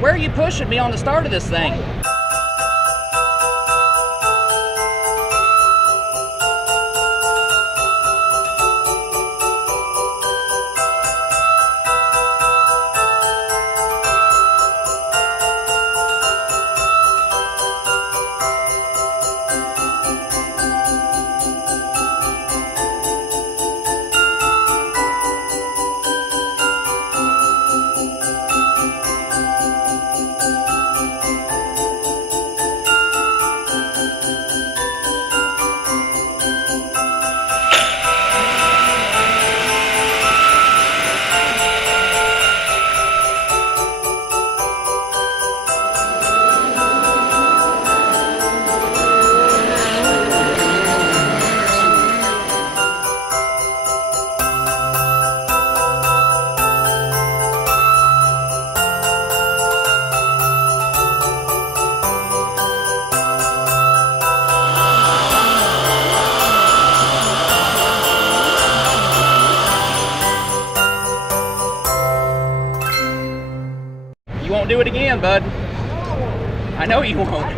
Where are you pushing me on the start of this thing? You won't do it again, bud. I know you won't.